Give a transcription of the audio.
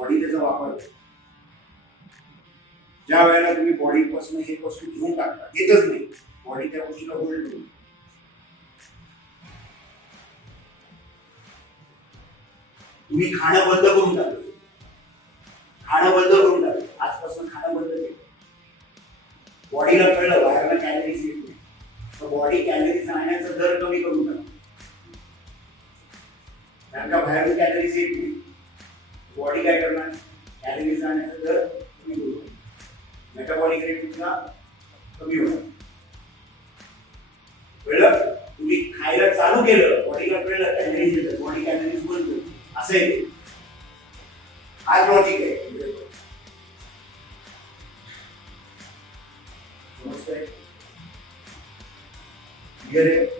Body त्याचा वापर करते. ज्या वेळेला तुम्ही बॉडीपासून एक वस्तू घेऊन टाकता, घेतच नाही, बॉडी त्या गोष्टीला होल्ड करून. तुम्ही खाणं बंद करून टाकलं, खाणं बंद करून टाकलं, आजपासून खाणं बंद केलं, बॉडीला कळलं बाहेरला कॅलरीज येत नाही, तर बॉडी कॅलरीज आणण्याचा दर कमी करून टाकतो. कारण का बाहेरून कॅलरीज येत नाही, बॉडी काय करणार, कॅलरीज आणण्याचा दर कमी करून, मेटाबॉलिक रेट तुमचा कमी होणार. कळलं? तुम्ही खायला चालू केलं, बॉडीला कळलं कॅलरीज येतात, बॉडी कॅलरीज बंद करतो, असं आहे. हाच लॉजिक आहे. समजतंय? क्लिअर आहे?